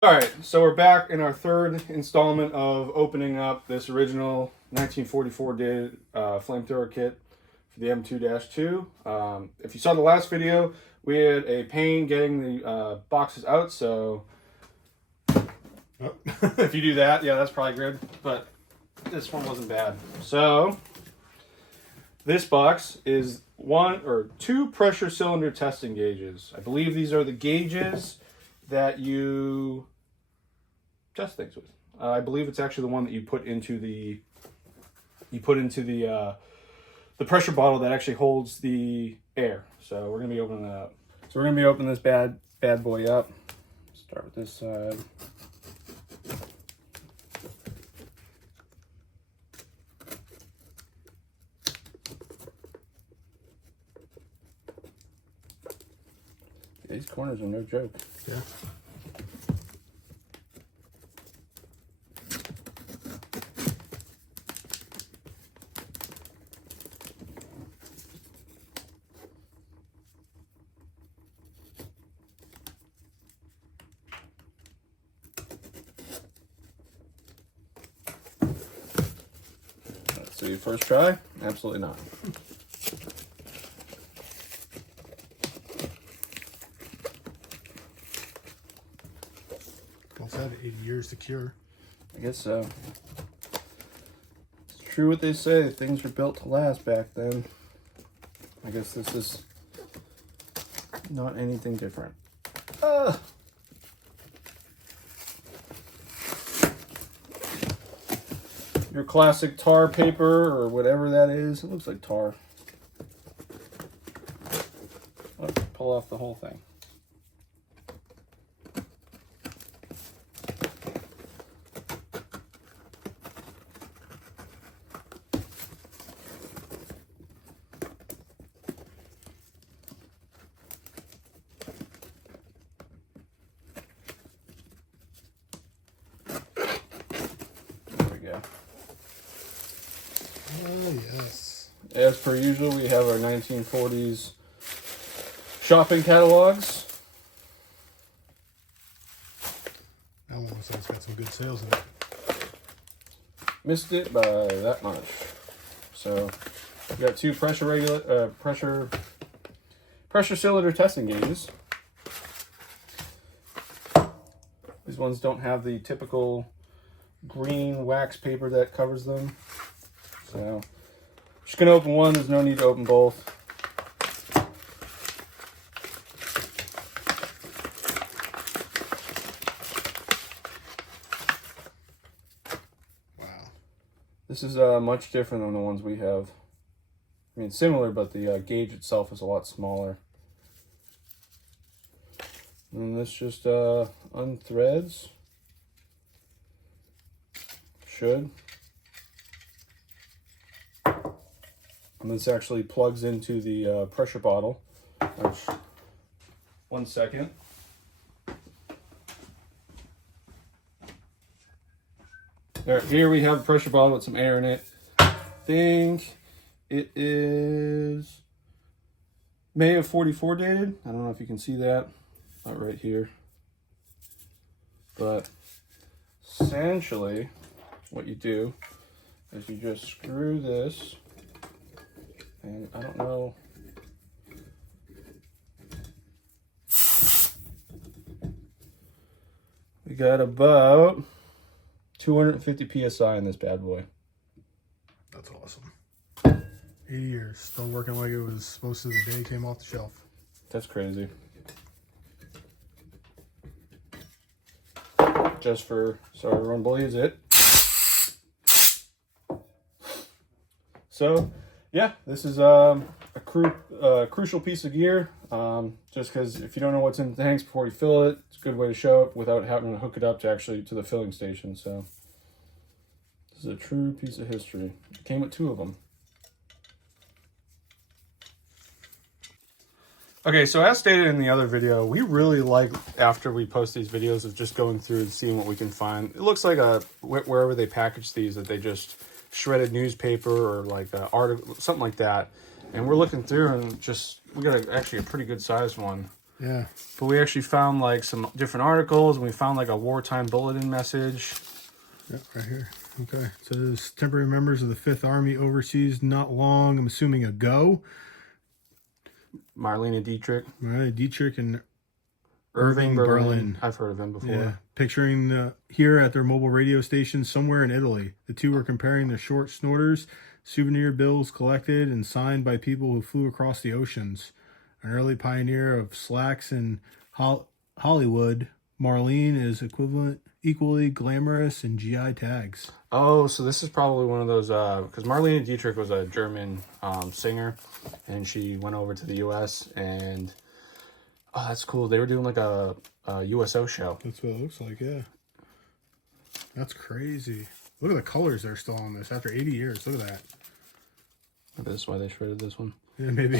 All right, so we're back in our third installment of opening up this original 1944 dated flamethrower kit for the M2-2. If you saw the last video, we had a pain getting the boxes out, so if you do that, yeah, that's probably good, but this one wasn't bad. So this box is one or two pressure cylinder testing gauges. I believe these are the gauges that you test things with. I believe it's actually the one that you put into the pressure bottle that actually holds the air. So we're gonna be opening that up. So we're gonna be opening this bad boy up. Start with this side. These corners are no joke. Yeah. Let's see, first try? Absolutely not. Well said, 80 years to cure. I guess so. It's true what they say, things were built to last back then. I guess this is not anything different. Your classic tar paper or whatever that is. It looks like tar. Oh, pull off the whole thing. Oh, yes. As per usual, we have our 1940s shopping catalogs. That one looks like it's got some good sales in it. Missed it by that much. So we got two pressure cylinder testing gauges. These ones don't have the typical green wax paper that covers them. So I'm just gonna open one, there's no need to open both. Wow. This is much different than the ones we have. I mean, similar, but the gauge itself is a lot smaller. And this just unthreads. Should. And this actually plugs into the pressure bottle. Which, 1 second. There, here we have a pressure bottle with some air in it. I think it is May of 44 dated. I don't know if you can see that. Not right here. But essentially, what you do is you just screw this. And I don't know. We got about 250 PSI in this bad boy. That's awesome. 80 years, still working like it was most of the day it came off the shelf. That's crazy. Just for, so everyone believes it. So, yeah, this is a crucial piece of gear. Just because if you don't know what's in the tanks before you fill it, it's a good way to show it without having to hook it up to actually to the filling station. So this is a true piece of history. It came with two of them. Okay, so as stated in the other video, we really like, after we post these videos, of just going through and seeing what we can find. It looks like wherever they package these, that they just shredded newspaper or like an article, something like that. And we're looking through and we got actually a pretty good sized one. Yeah. But we actually found like some different articles, and we found like a wartime bulletin message. Yep, right here. Okay. It says temporary members of the 5th Army overseas not long, I'm assuming, ago. Marlene Dietrich. All right, Dietrich and Irving Berlin. Berlin. I've heard of him before. Yeah. Picturing here at their mobile radio station somewhere in Italy. The two were comparing their short snorters, souvenir bills collected and signed by people who flew across the oceans. An early pioneer of slacks in Hollywood, Marlene is equally glamorous in GI tags. Oh, so this is probably one of those, because Marlene Dietrich was a German singer, and she went over to the U.S., and, oh, that's cool. They were doing like a USO show. That's what it looks like, yeah. That's crazy. Look at the colors that are still on this after 80 years. Look at that. Maybe that's why they shredded this one. Yeah, maybe.